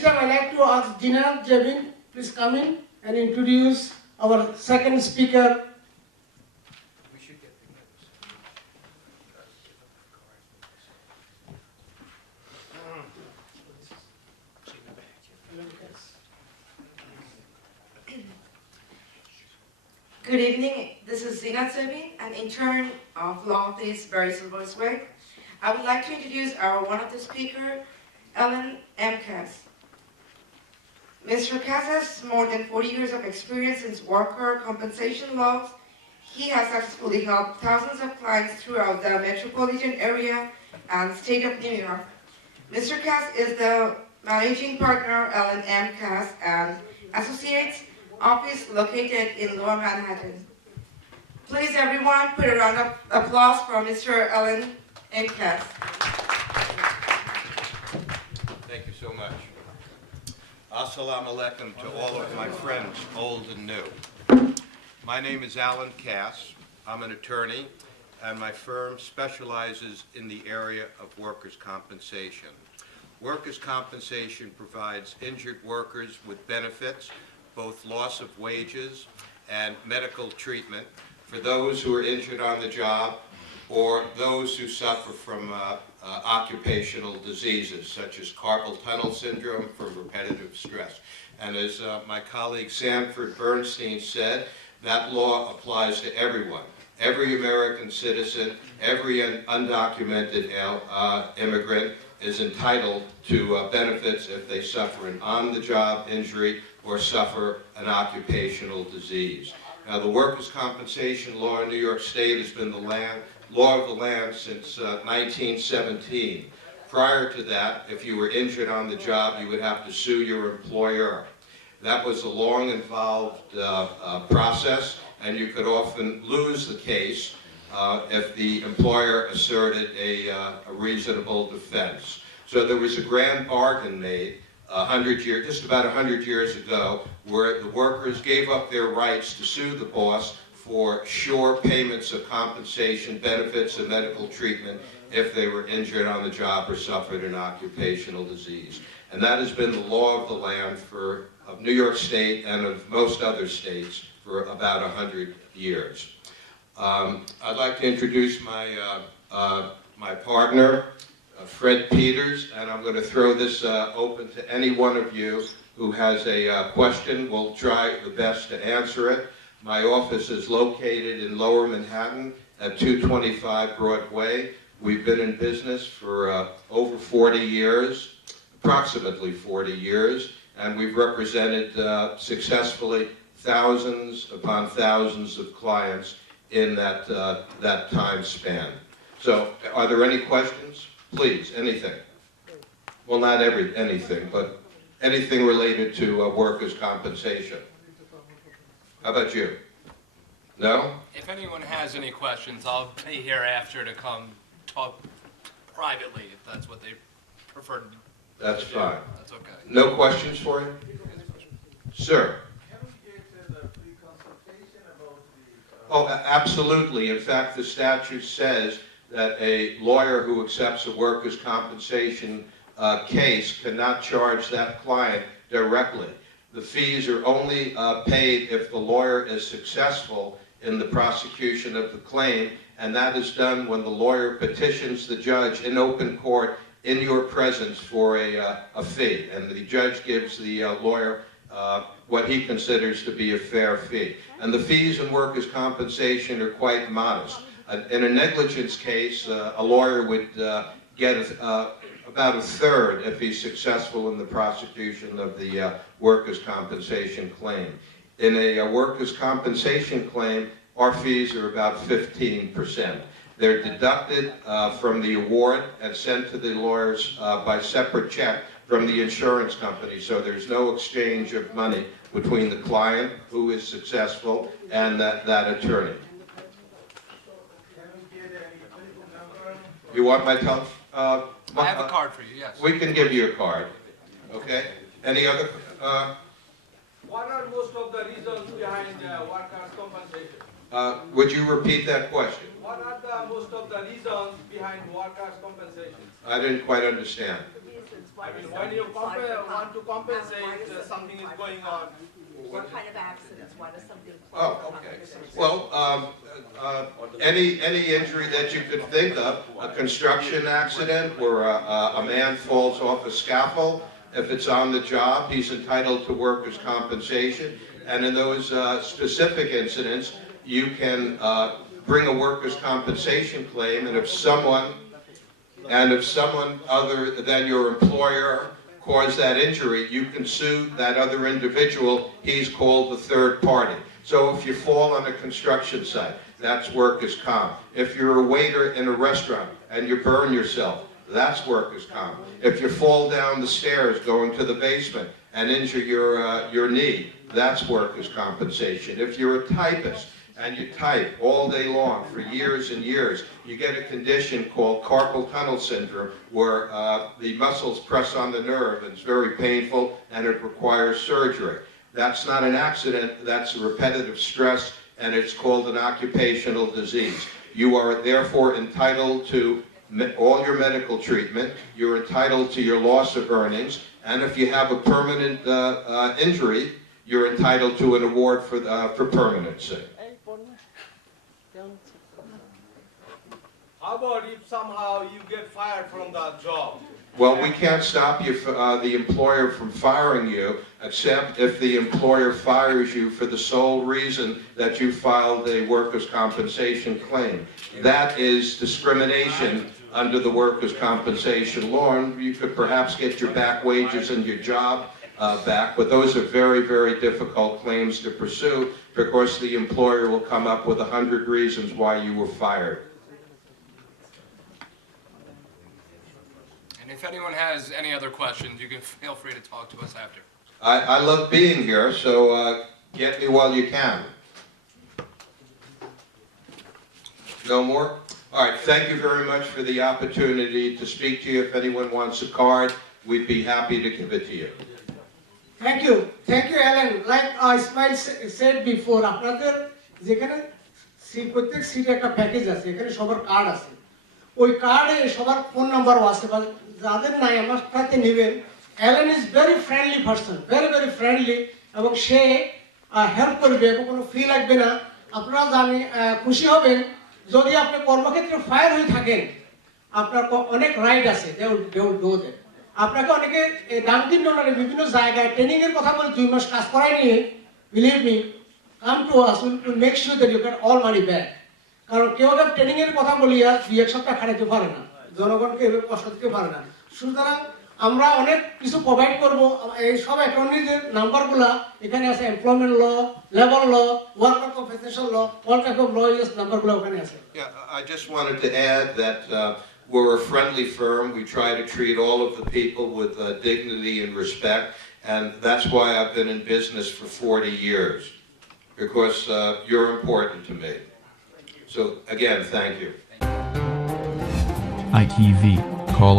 this time I'd like to ask General Jevin, please come in and introduce our second speaker. Good evening. This is Zina Zebin, an intern of Law Office Barry Silver's Way. I would like to introduce our one of the speaker, Ellen M. Cass. Mr. Cass has more than 40 years of experience in worker compensation laws. He has successfully helped thousands of clients throughout the metropolitan area and state of New York. Mr. Cass is the managing partner, Ellen M. Cass and Associates, office located in Lower Manhattan. Please, everyone, put a round of applause for Mr. Ellen M. Cass. Thank you so much. Assalamu alaikum to all of my friends, old and new. My name is Alan Cass. I'm an attorney, and my firm specializes in the area of workers' compensation. Workers' compensation provides injured workers with benefits, both loss of wages and medical treatment for those who are injured on the job or those who suffer from occupational diseases such as carpal tunnel syndrome from repetitive stress. And as my colleague Sanford Bernstein said, that law applies to everyone. Every American citizen, every undocumented immigrant is entitled to benefits if they suffer an on-the-job injury or suffer an occupational disease. Now, the workers' compensation law in New York State has been the law of the land since 1917. Prior to that, if you were injured on the job, you would have to sue your employer. That was a long, involved process, and you could often lose the case if the employer asserted a reasonable defense. So there was a grand bargain made just about 100 years ago, where the workers gave up their rights to sue the boss for sure payments of compensation, benefits, and medical treatment if they were injured on the job or suffered an occupational disease. And that has been the law of the land of New York State and of most other states for about 100 years. I'd like to introduce my partner, Fred Peters, and I'm going to throw this open to any one of you who has a question. We'll try the best to answer it. My office is located in Lower Manhattan at 225 Broadway. We've been in business for over 40 years, approximately 40 years, and we've represented successfully thousands upon thousands of clients in that time span. So, are there any questions? Please, anything. Well, not anything, but anything related to workers' compensation. How about you? No? If anyone has any questions, I'll be here after to come talk privately, if that's what they prefer to do. That's fine. That's okay. No questions for you? Sir? Can we get a free consultation about the... Oh, absolutely. In fact, the statute says that a lawyer who accepts a workers' compensation case cannot charge that client directly. The fees are only paid if the lawyer is successful in the prosecution of the claim, and that is done when the lawyer petitions the judge in open court in your presence for a fee, and the judge gives the lawyer what he considers to be a fair fee. And the fees in workers' compensation are quite modest. In a negligence case, a lawyer would get about a third if he's successful in the prosecution of the workers' compensation claim. In a workers' compensation claim, our fees are about 15%. They're deducted from the award and sent to the lawyers by separate check from the insurance company, so there's no exchange of money between the client who is successful and that attorney. You want my telephone? I have a card for you, yes. We can give you a card. Okay? Any other? What are most of the reasons behind workers' compensation? Would you repeat that question? What are most of the reasons behind workers' compensation? I didn't quite understand. I mean, when you want to compensate, something is going on. What kind of accidents? Why does something? Oh, okay. Well, any injury that you could think of, a construction accident where a man falls off a scaffold, if it's on the job, he's entitled to workers' compensation. And in those specific incidents, you can bring a workers' compensation claim, and if someone other than your employer caused that injury, you can sue that other individual. He's called the third party. So if you fall on a construction site, that's workers' comp. If you're a waiter in a restaurant and you burn yourself, that's workers' comp. If you fall down the stairs going to the basement and injure your knee, that's workers' compensation. If you're a typist and you type all day long for years and years, you get a condition called carpal tunnel syndrome where the muscles press on the nerve and it's very painful and it requires surgery. That's not an accident, that's a repetitive stress, and it's called an occupational disease. You are therefore entitled to all your medical treatment, you're entitled to your loss of earnings, and if you have a permanent injury, you're entitled to an award for permanency. How about if somehow you get fired from that job? Well, we can't stop you, the employer from firing you, except if the employer fires you for the sole reason that you filed a workers' compensation claim. That is discrimination under the workers' compensation law, and you could perhaps get your back wages and your job back, but those are very, very difficult claims to pursue because the employer will come up with 100 reasons why you were fired. And if anyone has any other questions, you can feel free to talk to us after. I love being here, so get me while you can. No more? All right, thank you very much for the opportunity to speak to you. If anyone wants a card, we'd be happy to give it to you. Thank you, Alan. Like Ismail said before, আপনাদের যেখানে প্রত্যেক সিটে একটা package আছে, এখানে সবার card আছে। ওই কার্ডে সবার ফোন নাম্বারও আছে, যাদের নাই আমার সাথে নেবেন। Allen is very friendly person, very very friendly, এবং সে হেল্প করবে এবং কোনো ফি লাগবে না। আপনারা জানি খুশি হবেন যদি আপনি কর্মক্ষেত্রে ফায়ার হয়ে থাকেন, আপনার অনেক রাইট আছে, আপনাকে অনেকে ডানকিন ডোনারে বিভিন্ন জায়গায় ট্রেনিং এর কথা বলে 2 মাস কাজ করাই নিয়ে, believe me, come to us, will make sure that you get all money back. কারণ কেউ ট্রেনিং এর কথা বলি আর 2-1 সপ্তাহ খাটাতে পারে না, জনগণকে এভাবে কষ্ট দিতে পারে না। সুতরাং আমরা অনেক কিছু প্রোভাইড করবো। এই সব অ্যাটর্নিদের নাম্বারগুলা এখানে আছে, employment law, labour law, worker compensation law, all type of lawyers নাম্বারগুলো ওখানে আছে। Yeah, I just wanted to add that we're a friendly firm. We try to treat all of the people with dignity and respect, and that's why I've been in business for 40 years, because you're important to me. So again, thank you. ITV, call